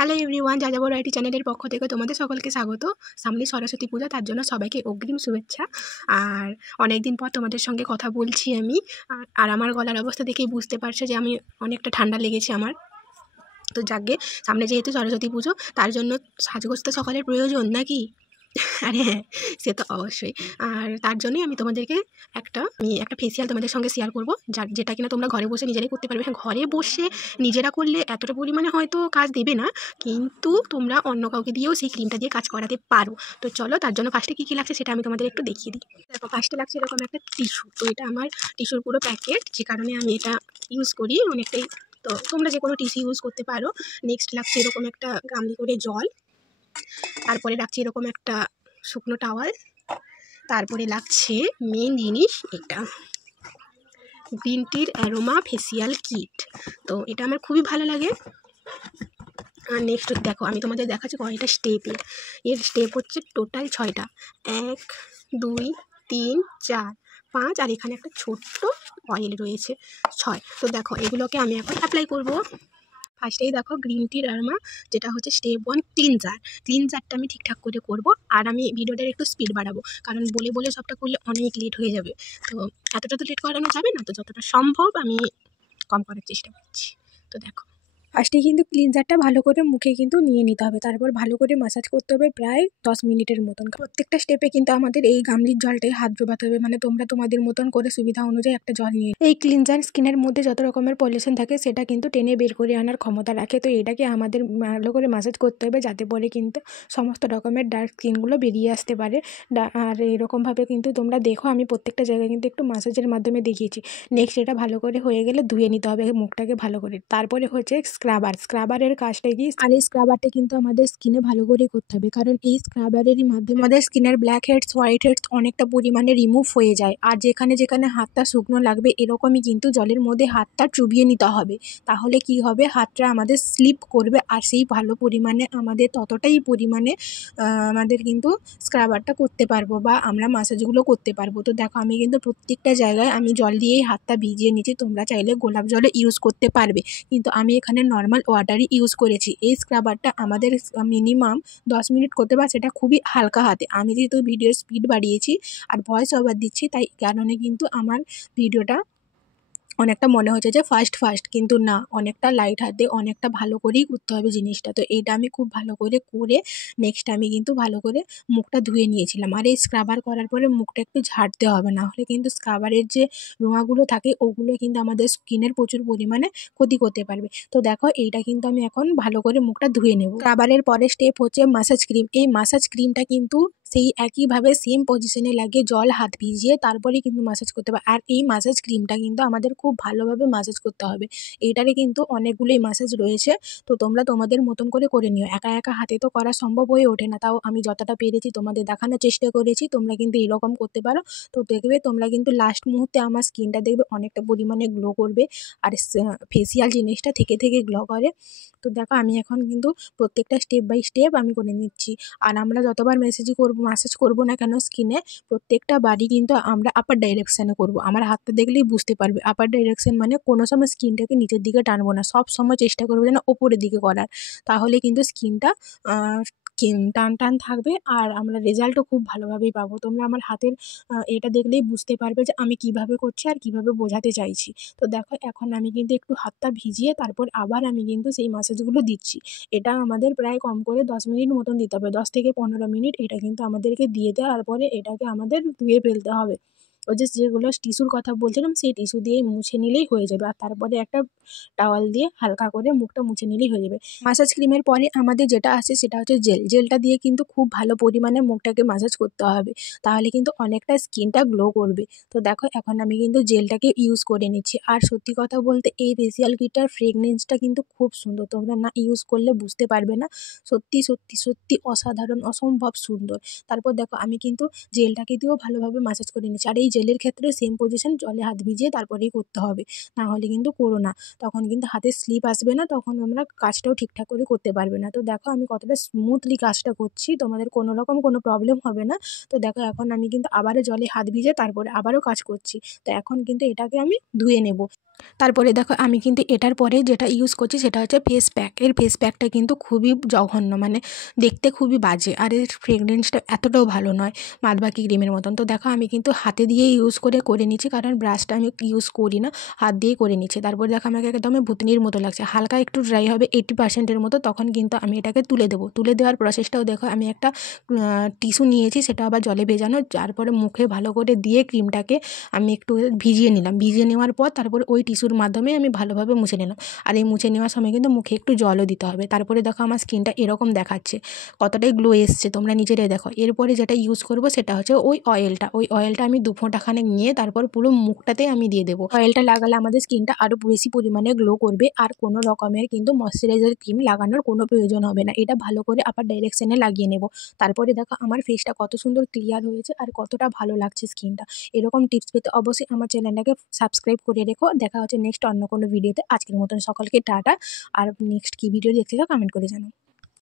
Hello everyone, যাযাবর IT চ্যানেলের পক্ষ থেকে তোমাদের সকলকে স্বাগত। সামনে সরস্বতী পূজা, তার জন্য সবাইকে অগ্রিম শুভেচ্ছা। আর অনেক দিন পর তোমাদের সঙ্গে কথা বলছি আমি। আর আমার গলার অবস্থা দেখেই বুঝতে পারছো যে আমি অনেকটা ঠান্ডা লেগেছে আমার। তো যাকগে, সামনে যেহেতু সরস্বতী পুজো, তার জন্য সাজগোজ তো সকালের প্রয়োজন নাকি? আরে হ্যাঁ, সে তো অবশ্যই। আর তার জন্যই আমি তোমাদেরকে একটা ফেসিয়াল তোমাদের সঙ্গে শেয়ার করবো, যেটা কিনা তোমরা ঘরে বসে নিজেরাই করতে পারবে। হ্যাঁ, ঘরে বসে নিজেরা করলে এতটা পরিমাণে হয়তো কাজ দেবে না, কিন্তু তোমরা অন্য কাউকে দিয়েও সেই ক্রিমটা দিয়ে কাজ করাতে পারো। তো চলো, তার জন্য ফার্স্টে কী কী লাগছে সেটা আমি তোমাদের একটু দেখিয়ে দিই। দেখো, ফার্স্টে লাগছে এরকম একটা টিস্যু। তো এটা আমার টিস্যুর পুরো প্যাকেট, যে কারণে আমি এটা ইউজ করি অনেকটাই। তো তোমরা যে কোনো টিস্যু ইউজ করতে পারো। নেক্সট লাগছে এরকম একটা গামলি করে জল। তারপরে রাখছি এরকম একটা শুকনো টাওয়াল। তারপরে লাগছে মেন জিনিস, এটা গ্রিন টির অ্যারোমা ফেসিয়াল কিট। তো এটা আমার খুবই ভালো লাগে। আর নেক্সট দেখো, আমি তোমাদের দেখাচ্ছি কয়টা স্টেপের। এর স্টেপ হচ্ছে টোটাল 6টা। 1 2 3 4 5, আর এখানে একটা ছোট্ট অয়েল রয়েছে 6। তো দেখো, এগুলোকে আমি এখন অ্যাপ্লাই করবো। ফার্স্টেই দেখো গ্রিন টির অ্যারোমা, যেটা হচ্ছে স্টেপ 1 ক্লিনজারটা আমি ঠিকঠাক করে করব। আর আমি ভিডিওটার একটু স্পিড বাড়াবো, কারণ বলে বলে সবটা করলে অনেক লেট হয়ে যাবে। তো এতটা তো লেট করানো যাবে না, তো যতটা সম্ভব আমি কম করার চেষ্টা করছি। তো দেখো, ফার্স্টে কিন্তু ক্লিনজারটা ভালো করে মুখে কিন্তু নিয়ে নিতে হবে, তারপর ভালো করে ম্যাসাজ করতে হবে প্রায় 10 মিনিটের মতন। প্রত্যেকটা স্টেপে কিন্তু আমাদের এই গামলির জলটাই হাত ডোবাতে হবে, মানে তোমরা তোমাদের মতন করে সুবিধা অনুযায়ী একটা জল নিয়ে। এই ক্লিনজার স্কিনের মধ্যে যত রকমের পলিউশন থাকে সেটা কিন্তু টেনে বের করে আনার ক্ষমতা রাখে। তো এটাকে আমাদের ভালো করে ম্যাসাজ করতে হবে, যাতে পরে কিন্তু সমস্ত রকমের ডার্ক স্কিনগুলো বেরিয়ে আসতে পারে। আর এরকমভাবে কিন্তু তোমরা দেখো, আমি প্রত্যেকটা জায়গায় কিন্তু একটু ম্যাসাজের মাধ্যমে দেখিয়েছি। নেক্সট এটা ভালো করে হয়ে গেলে ধুয়ে নিতে হবে মুখটাকে ভালো করে। তারপরে হচ্ছে স্ক্রাবারের কাজটা কি, আর এই স্ক্রাবারটা কিন্তু আমাদের স্কিনে ভালো করে করতে হবে, কারণ এই স্ক্রাবারেরই মাধ্যমে আমাদের স্কিনের ব্ল্যাক হেডস, হোয়াইট হেডস অনেকটা পরিমাণে রিমুভ হয়ে যায়। আর যেখানে যেখানে হাতটা শুকনো লাগবে, এরকমই কিন্তু জলের মধ্যে হাতটা চুবিয়ে নিতে হবে। তাহলে কি হবে, হাতটা আমাদের স্লিপ করবে, আর সেই ভালো পরিমাণে আমাদের ততটাই পরিমাণে আমাদের কিন্তু স্ক্রাবারটা করতে পারবো, বা আমরা ম্যাসাজগুলো করতে পারবো। তো দেখো, আমি কিন্তু প্রত্যেকটা জায়গায় আমি জল দিয়েই হাতটা ভিজিয়ে নিচ্ছি। তোমরা চাইলে গোলাপ জলে ইউজ করতে পারবে, কিন্তু আমি এখানে নর্মাল ওয়াটারই ইউজ করেছি। এই স্ক্রাবারটা আমাদের মিনিমাম 10 মিনিট করতে পারে, সেটা খুবই হালকা হাতে। আমি যেহেতু ভিডিওর স্পিড বাড়িয়েছি আর ভয়েস ওভার দিচ্ছি, তাই কারণে কিন্তু আমার ভিডিওটা অনেকটা মনে হচ্ছে যে ফাস্ট, কিন্তু না, অনেকটা লাইট হাতে অনেকটা ভালো করেই করতে হবে জিনিসটা। তো এইটা আমি খুব ভালো করে করে নেক্সট আমি কিন্তু ভালো করে মুখটা ধুয়ে নিয়েছিলাম। আর এই স্ক্রাবার করার পরে মুখটা একটু ঝাড়তে হবে, না হলে কিন্তু স্ক্রাবারের যে রোঁয়াগুলো থাকে ওগুলো কিন্তু আমাদের স্কিনের প্রচুর পরিমাণে ক্ষতি করতে পারবে। তো দেখো, এইটা কিন্তু আমি এখন ভালো করে মুখটা ধুয়ে নেব। স্ক্রাবারের পরের স্টেপ হচ্ছে মাসাজ ক্রিম। এই মাসাজ ক্রিমটা কিন্তু সেই একইভাবে সেম পজিশনে লাগিয়ে জল হাত ভিজিয়ে তারপরে কিন্তু মাসাজ করতে হবে। আর এই মাসাজ ক্রিমটা কিন্তু আমাদের খুব ভালোভাবে মাসাজ করতে হবে। এইটারে কিন্তু অনেকগুলোই মাসাজ রয়েছে, তো তোমরা তোমাদের মতন করে নিও। একা একা হাতে তো করা সম্ভব হয়ে ওঠে না, তাও আমি যতটা পেরেছি তোমাদের দেখানোর চেষ্টা করেছি। তোমরা কিন্তু এরকম করতে পারো। তো দেখবে তোমরা কিন্তু লাস্ট মুহূর্তে আমার স্কিনটা দেখবে অনেকটা পরিমাণে গ্লো করবে, আর ফেসিয়াল জিনিসটা থেকে থেকে গ্লো করে। তো দেখো, আমি এখন কিন্তু প্রত্যেকটা স্টেপ বাই স্টেপ আমি করে নিচ্ছি। আর আমরা যতবার ম্যাসাজ করবো না কেন স্কিনে, প্রত্যেকটা বারই কিন্তু আমরা আপার ডাইরেকশানে করব। আমার হাতটা দেখলেই বুঝতে পারবে আপার ডাইরেকশন মানে কোনো সময় স্কিনটাকে নিচের দিকে টানবো না, সব সময় চেষ্টা করবো যেন ওপরের দিকে করার। তাহলে কিন্তু স্কিনটা টান টান থাকবে, আর আমরা রেজাল্টও খুব ভালোভাবেই পাবো। তোমরা আমার হাতের এটা দেখলেই বুঝতে পারবে যে আমি কিভাবে করছি আর কিভাবে বোঝাতে চাইছি। তো দেখো, এখন আমি কিন্তু একটু হাতটা ভিজিয়ে তারপর আবার আমি কিন্তু সেই ম্যাসাজগুলো দিচ্ছি। এটা আমাদের প্রায় কম করে 10 মিনিট মতন দিতে হবে, 10 থেকে 15 মিনিট এটা কিন্তু আমাদেরকে দিয়ে দেওয়ার পরে এটাকে আমাদের ধুয়ে ফেলতে হবে। ওই যেগুলো টিস্যুর কথা বলছিলাম, সেই টিস্যু দিয়েই মুছে নিলেই হয়ে যাবে, আর তারপরে একটা টাওয়াল দিয়ে হালকা করে মুখটা মুছে নিলেই হয়ে যাবে। মাসাজ ক্রিমের পরে আমাদের যেটা আছে সেটা হচ্ছে জেলটা দিয়ে কিন্তু খুব ভালো পরিমাণে মুখটাকে মাসাজ করতে হবে, তাহলে কিন্তু অনেকটা স্কিনটা গ্লো করবে। তো দেখো, এখন আমি কিন্তু জেলটাকে ইউজ করে নিচ্ছি। আর সত্যি কথা বলতে এই ফেসিয়াল কিটটার ফ্রেগনেন্সটা কিন্তু খুব সুন্দর, তোমরা না ইউজ করলে বুঝতে পারবে না। সত্যি অসাধারণ, অসম্ভব সুন্দর। তারপর দেখো, আমি কিন্তু জেলটাকে দিয়েও ভালোভাবে মাসাজ করে নিচ্ছি। আর এই জেলের ক্ষেত্রে সেম পজিশন, জলে হাত ভিজিয়ে তারপরেই করতে হবে, না হলে কিন্তু করো না। তখন কিন্তু হাতে স্লিপ আসবে না, তখন তোমরা কাজটাও ঠিকঠাক করে করতে পারবে না। তো দেখো আমি কতটা স্মুথলি কাজটা করছি, তোমাদের কোনো রকম কোনো প্রবলেম হবে না। তো দেখো এখন আমি কিন্তু আবারও জলে হাত ভিজিয়ে তারপরে আবারও কাজ করছি। তো এখন কিন্তু এটাকে আমি ধুয়ে নেব। তারপরে দেখো আমি কিন্তু এটার পরে যেটা ইউজ করছি সেটা হচ্ছে ফেস প্যাক। এর ফেস প্যাকটা কিন্তু খুবই জঘন্য, মানে দেখতে খুবই বাজে, আর এর ফ্রেগরেন্সটা এতটাও ভালো নয় বাদবাকি ক্রিমের মতন। তো দেখো আমি কিন্তু হাতে দিয়েই ইউজ করে নিচ্ছি, কারণ ব্রাশটা আমি ইউজ করি না, হাত দিয়েই করে নিচ্ছি। তারপরে দেখো আমাকে একদমই ভুতনির মতো লাগছে, হালকা একটু ড্রাই হবে 80%-এর মতো, তখন কিন্তু আমি এটাকে তুলে দেবো। তুলে দেওয়ার প্রসেসটাও দেখো, আমি একটা টিস্যু নিয়েছি, সেটা আবার জলে ভেজানো, তারপরে মুখে ভালো করে দিয়ে ক্রিমটাকে আমি একটু ভিজিয়ে নিলাম। ভিজিয়ে নেওয়ার পর তারপরে ওই টিস্যুর মাধ্যমে আমি ভালোভাবে মুছে নিলাম। আর এই মুছে নেওয়ার সময় কিন্তু মুখে একটু জলও দিতে হবে। তারপরে দেখো আমার স্কিনটা এরকম দেখাচ্ছে, কতটাই গ্লো এসছে তোমরা নিজেরাই দেখো। এরপরে যেটা ইউজ করব সেটা হচ্ছে ওই অয়েলটা আমি 2 ফোঁটা খানেক নিয়ে তারপর পুরো মুখটাতেই আমি দিয়ে দেবো। অয়েলটা লাগালে আমাদের স্কিনটা আরও বেশি পরিমাণে গ্লো করবে, আর কোনো রকমের কিন্তু ময়শ্চারাইজার ক্রিম লাগানোর কোনো প্রয়োজন হবে না। এটা ভালো করে আপার ডাইরেকশনে লাগিয়ে নেব। তারপরে দেখো আমার ফেসটা কত সুন্দর ক্লিয়ার হয়েছে আর কতটা ভালো লাগছে স্কিনটা। এরকম টিপস পেতে অবশ্যই আমার চ্যানেলটাকে সাবস্ক্রাইব করে রেখো। দেখা হচ্ছে নেক্সট অন্য কোনো ভিডিওতে। আজকের মতন সকলকে টাটা। আর নেক্সট কী ভিডিও দেখতে চাও কমেন্ট করে জানাও।